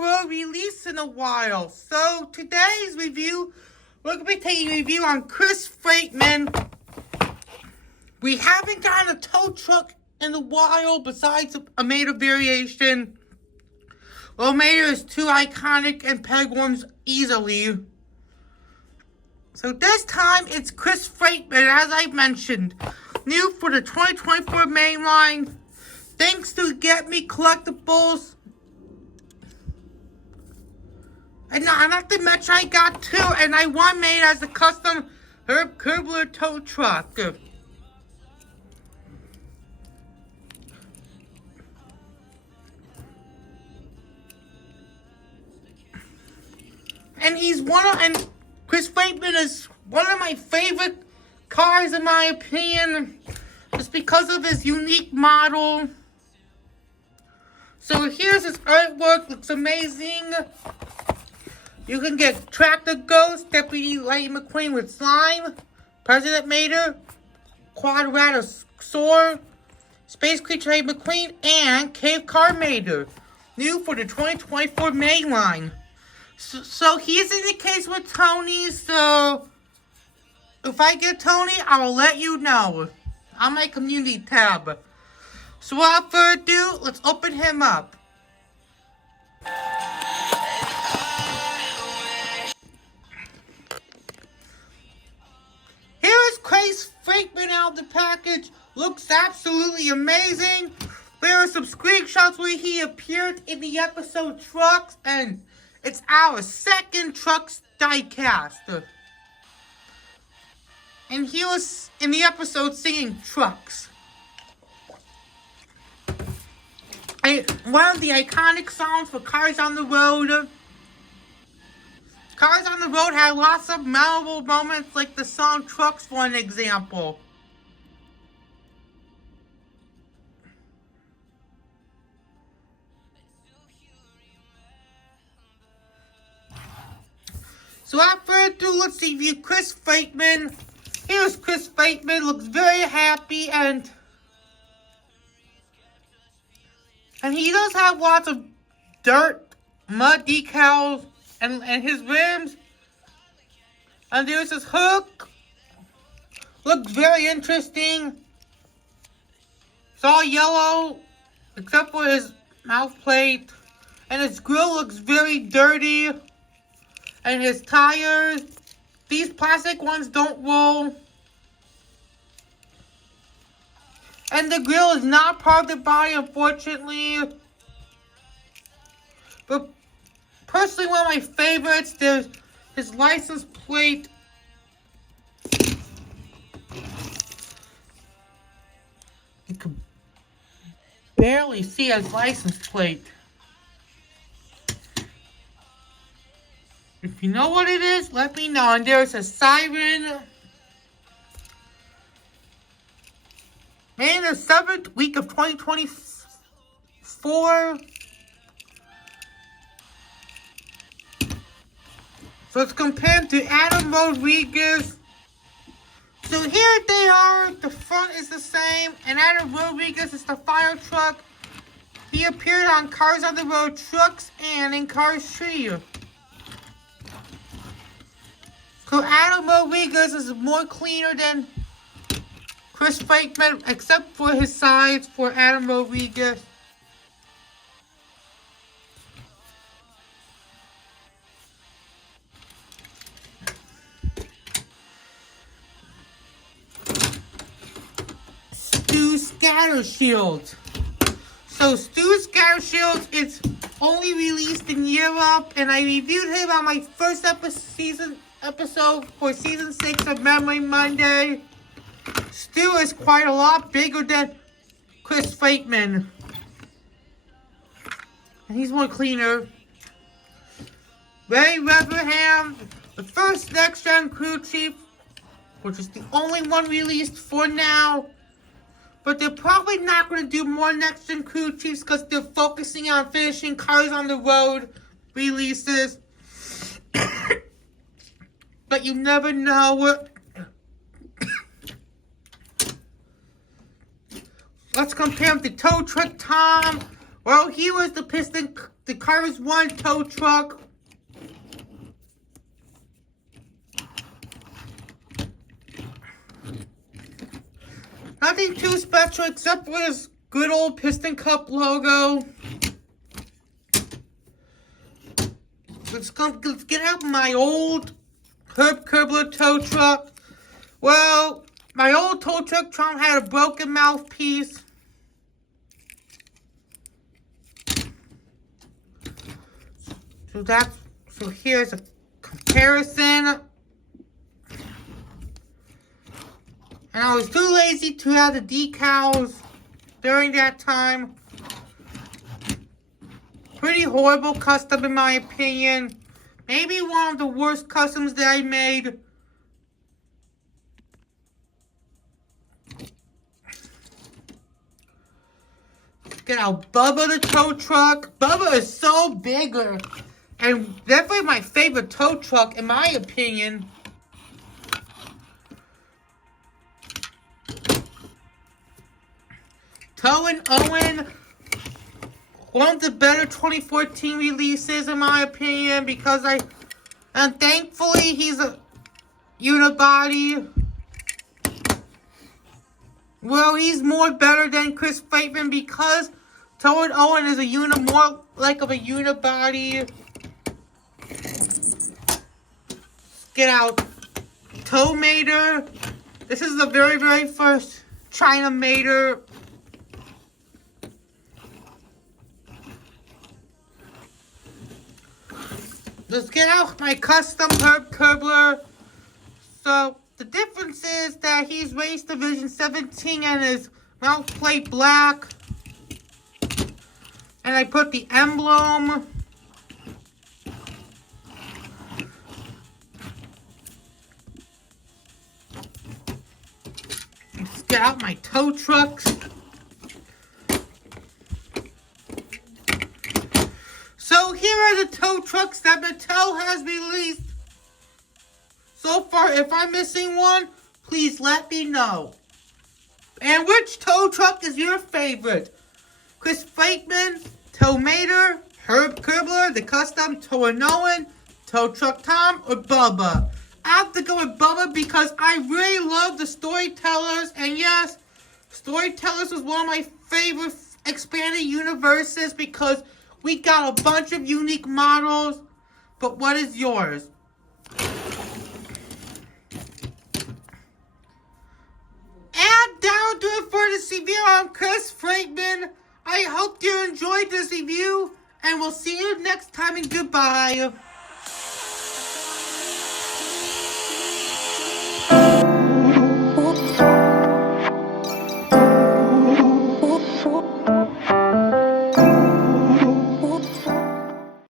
Road release in a while. So today's review, we're going to be taking a review on Chris Freightman. We haven't gotten a tow truck in a while besides a Mater variation. Well, Mater is too iconic and peg ones easily. So this time it's Chris Freightman, as I mentioned. New for the 2024 mainline. Thanks to GetMeCollectibles. And not to mention I got two, and I one made as a custom Herb Curbler tow truck. And Chris Freightman is one of my favorite cars in my opinion. Just because of his unique model. So here's his artwork, looks amazing. You can get Tractor Ghost, Deputy Lightning McQueen with Slime, President Mater, Quadratosaur, Space Creature Lightning McQueen, and Cave Car Mater. New for the 2024 mainline. So he's in the case with Tony, so if I get Tony, I will let you know on my community tab. So without further ado, let's open him up. Here is Chris Freightman out of the package. Looks absolutely amazing. There are some screenshots where he appeared in the episode Trucks, and it's our second Trucks diecast. And he was in the episode singing Trucks. One of the iconic songs for Cars on the Road. Cars on the Road had lots of memorable moments like the song Trucks for an example. So without further ado, let's review Chris Freightman. Here's Chris Freightman, looks very happy, and he does have lots of dirt, mud decals, and his rims. And there's his hook. Looks very interesting. It's all yellow, except for his mouth plate. And his grill looks very dirty. And his tires, these plastic ones don't roll. And the grill is not part of the body, unfortunately. But personally, one of my favorites, there's his license plate. You can barely see his license plate. If you know what it is, let me know. And there's a siren. Made in the 7th week of 2024. So it's compared to Adam Rodriguez. So here they are. The front is the same. And Adam Rodriguez is the fire truck. He appeared on Cars on the Road Trucks and in Cars 3. So Adam Rodriguez is more cleaner than Chris Freightman, except for his sides for Adam Rodriguez. Stu Scatter Shield. So Stu Scatter Shield is only released in Europe, and I reviewed him on my first episode for season 6 of Memory Monday. Stu is quite a lot bigger than Chris Freightman. And he's more cleaner. Ray Weatherham, the first next-gen crew chief, which is the only one released for now. But they're probably not going to do more next-gen crew chiefs because they're focusing on finishing Cars on the Road releases. But you never know. Let's compare him to Tow Truck Tom. Well, he was the the Cars 1 tow truck. Nothing too special except for this good old Piston Cup logo. Let's get out my old Herb Curbler tow truck. Well, my old tow truck trunk had a broken mouthpiece. So here's a comparison. And I was too lazy to have the decals during that time. Pretty horrible custom in my opinion. Maybe one of the worst customs that I made. Get out Bubba the tow truck. Bubba is so bigger. And definitely my favorite tow truck in my opinion. Toe and Owen, one of the better 2014 releases in my opinion, because and thankfully he's a unibody. Well, he's more better than Chris Freightman because Toe and Owen is more like of a unibody. Get out Toe Mater. This is the very, very first China Mater. Let's get out my custom Herb Curbler. So, the difference is that he's Race Division 17 and his mouth plate black. And I put the emblem. Let's get out my tow trucks. So here are the tow trucks that Mattel has released so far. If I'm missing one, please let me know. And which tow truck is your favorite? Chris Freightman, Tow Mater, Herb Curbler, the custom Toe and Owen, Tow Truck Tom, or Bubba? I have to go with Bubba because I really love the Storytellers. And yes, Storytellers was one of my favorite expanded universes because we got a bunch of unique models, but what is yours? And that'll do it for this review. I'm Chris Freightman. I hope you enjoyed this review, and we'll see you next time, and goodbye.